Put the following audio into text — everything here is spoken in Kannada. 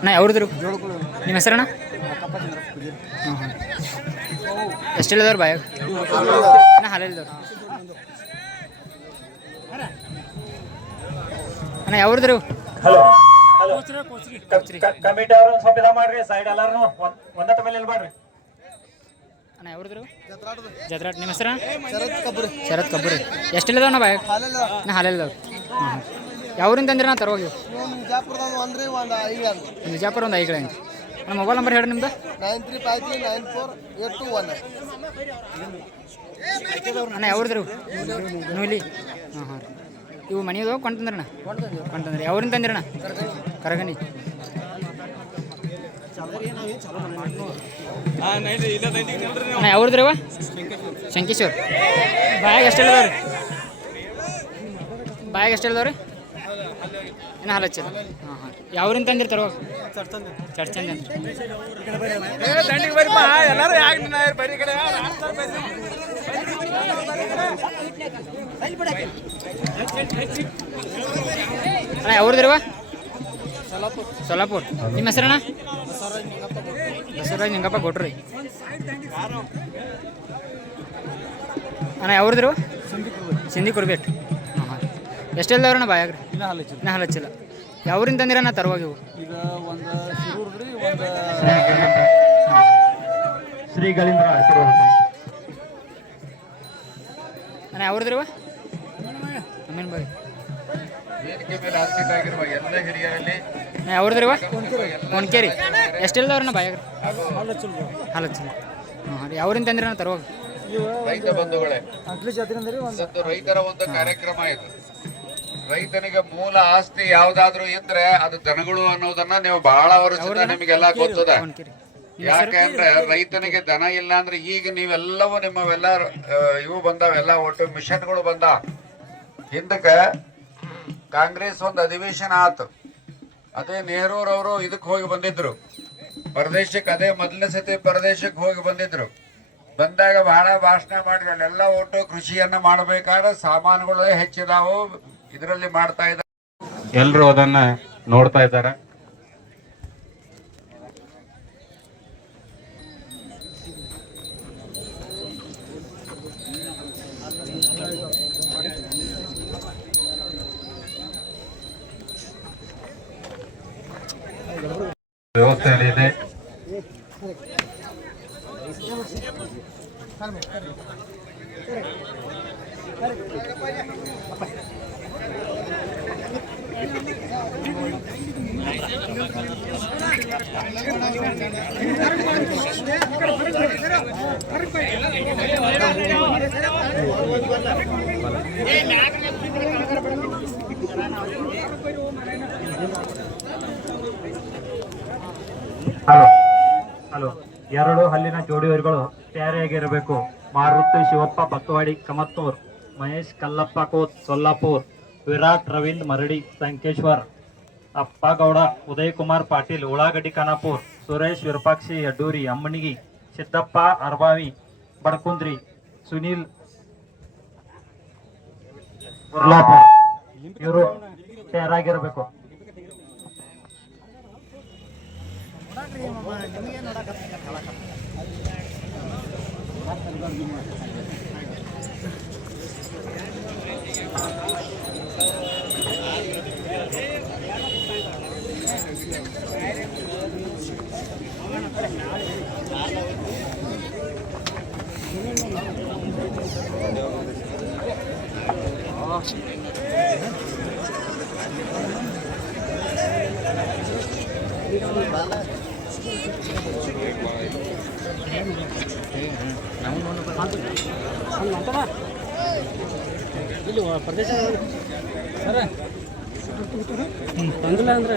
ಅಣ್ಣ ಯಾವ್ರದ್ರು ನಿಮ್ಮ ಹೆಸರಣ್ಣ? ಹಾಂ ಹಾಂ ಎಷ್ಟು ಹೇಳಿದವ್ರು ಬಾಯಾಗ? ಅಣ್ಣ ಹಾಲಿಲ್ದವ್ರು. ಅಣ್ಣ ಯಾವ್ರದ್ರು? ಹಲೋ ಕಮಿಟಿ ಅವ್ರನ್ನ ಸ್ವಲ್ಪ ಇದ ಮಾಡ್ರಿ, ಸೈಡ್ ಎಲ್ಲಾರು ಒಂದತ್ತ ಮೇಲೆ ಮಾಡ್ರಿ. ಅಣ್ಣ ಯಾವ್ರದ್ರು? ಜತ್ರಾಟ್. ನಿಮ್ಮ ಹೆಸರ? ಶರತ್ ಕಬ್ಬುರಿ. ಎಷ್ಟು ಹೇಳಿದವಣ್ಣ ಬಾಯಾಗ? ನಾ ಹಾಲಿಲ್ದವ್ರು. ಹಾಂ ಹಾಂ ಯಾವ್ರಿಂದ ಅಂದ್ರೆ ನಾ ತರೋಗಿ? ವಿಜಾಪುರ ಒಂದು 5 ಗಂಟೆ. ನಮ್ಮ ಮೊಬೈಲ್ ನಂಬರ್ ಹೇಳಿ ನಿಮ್ದು? 93538481. ಅಣ್ಣ ಯಾವ್ರದ್ರು? ನೂಲಿ. ಹಾಂ ಹಾಂ ಇವು ಮನೆಯದು ಕೊಂತಂದ್ರಣ್ಣ? ಕೊಂತಂದ್ರಿ. ಯಾವ್ರಿಂದ ತಂದಿರಣ್ಣ? ಕರಗನಿ. ಅಣ್ಣ ಯಾವ್ರದ್ರಿ ಅವ? ಶಂಕೇಶ್ವರ್. ಬಾಯಾಗ ಎಷ್ಟು ಹೇಳಿದವ್ರಿ? ಬಾಯಾಗ ಎಷ್ಟು ಹೇಳಿದವ್ರಿ? ಇನ್ನು ಹಾಲು ಹಚ್ಚಿಲ್ಲ. ಹಾಂ ಹಾಂ ಯಾವ್ರಿಂದ ತಂದಿರ್ತಾರ? ಚರ್ಚಂದ ಅಂತ. ಅಣ್ಣ ಯಾವ್ರದ್ರವ? ಸೊಲ್ಲಾಪುರ್. ನಿಮ್ಮ ಹೆಸರಣ್ಣ? ಬಸವರಾಜ್ ನಿಂಗಪ್ಪ ಕೊಟ್ರಿ. ಅಣ್ಣ ಯಾವ್ರದ್ರು? ಸಿಂಧಿ ಕುರ್ಬೇಟ್. ಹಾಂ ಹಾಂ ಎಷ್ಟು ಹೇಳ್ದವ್ರಣ್ಣ ಬಾಯಾಗ್ರಿ? ಇನ್ನೂ ಹಾಲು ಹಚ್ಚಿಲ್ಲ. ಯಾವ್ರಿಂದ ತಂದಿರಣ್ಣ ತರುವಾಗ ಇವು? ಶ್ರೀಗಳಿಂದ್ರ ಅಣ್ಣ ಯಾವ್ರದ್ರವ? ಅಮ್ಮನ ಬಾಯಿ. ಯಾವ್ರದ್ರವ? ಕೊನ್ಕೇರಿ. ಎಷ್ಟು ಹೇಳ್ದವ್ರಣ್ಣ ಬಾಯಾಗ್ರಿ? ಹಾಲು ಹಚ್ಚಿಲ್ಲ. ಹಾಂ ಹಾಂ ಯಾವ್ರಿಂದ ತಂದಿರಣ್ಣ ತರುವಾಗ? ರೈತ ಬಂಧುಗಳೇ, ರೈತರ ಒಂದು ಕಾರ್ಯಕ್ರಮ ಇದು. ರೈತನಿಗೆ ಮೂಲ ಆಸ್ತಿ ಯಾವ್ದಾದ್ರು ಇದ್ರೆ ಅದು ದನಗಳು ಅನ್ನೋದನ್ನ ನೀವು ಬಹಳ ವರ್ಷದಿಂದ ನಿಮಗೆಲ್ಲ ಗೊತ್ತದ. ಯಾಕೆಂದ್ರೆ ರೈತನಿಗೆ ದನ ಇಲ್ಲ ಅಂದ್ರೆ ಈಗ ನೀವೆಲ್ಲವೂ ನಿಮ್ಮವೆಲ್ಲ ಇವು ಬಂದಾವೆಲ್ಲ ಒಟ್ಟು ಮಿಷನ್ಗಳು ಬಂದ. ಹಿಂದಕ್ಕೆ ಕಾಂಗ್ರೆಸ್ ಒಂದು ಅಧಿವೇಶನ ಆತು. ಅದೇ ನೆಹರೂರವರು ಇದಕ್ಕೆ ಹೋಗಿ ಬಂದಿದ್ರು ಪರದೇಶಕ್ಕೆ. ಅದೇ ಮೊದಲನೇ ಸತಿ ಪರದೇಶಕ್ಕೆ ಹೋಗಿ ಬಂದಿದ್ರು. ಬಂದಾಗ ಬಹಳ ಭಾಷಣ ಮಾಡಿದ್ರು. ಅಲ್ಲೆಲ್ಲ ಒಟ್ಟು ಕೃಷಿಯನ್ನ ಮಾಡಬೇಕಾದ್ರೆ ಸಾಮಾನುಗಳು ಹೆಚ್ಚಿದಾವು, ಇದರಲ್ಲಿ ಮಾಡ್ತಾ ಇದ್ದಾರೆ. ಎಲ್ಲರೂ ಅದನ್ನ ನೋಡ್ತಾ ಇದ್ದಾರೆ. ವ್ಯವಸ್ಥೆಯಲ್ಲಿ ಇದೆ. ಹಲೋ 2 ಹಲ್ಲಿನ ಜೋಡಿಯವರುಗಳು ತಯಾರಿಯಾಗಿರಬೇಕು. ಮಾರುತಿ ಶಿವಪ್ಪ ಬಕ್ಕವಾಡಿ ಕಮತ್ತೂರ್, ಮಹೇಶ್ ಕಲ್ಲಪ್ಪ ಕೋತ್ ಸೊಲ್ಲಾಪುರ್, ವಿರಾಟ್ ರವೀಂದ್ರ ಮರಡಿ ಸಂಕೇಶ್ವರ್, ಅಪ್ಪಗೌಡ ಉದಯ್ ಕುಮಾರ್ ಪಾಟೀಲ್ ಉಳ್ಳಾಗಡ್ಡಿ ಖಾನಾಪುರ್, ಸುರೇಶ್ ವಿರೂಪಾಕ್ಷಿ ಯಡ್ಡೂರಿ ಅಮ್ಮನಿಗಿ, ಸಿದ್ದಪ್ಪ ಅರ್ಬಾವಿ ಬಡಕುಂದ್ರಿ, ಸುನೀಲ್ ಉರ್ಲಾಪುರ್ ಇವರು ತಯಾರಾಗಿರಬೇಕು. ಇಲ್ಲಿ ಪ್ರದೇಶ ತಂದಿಲ್ಲ ಅಂದ್ರೆ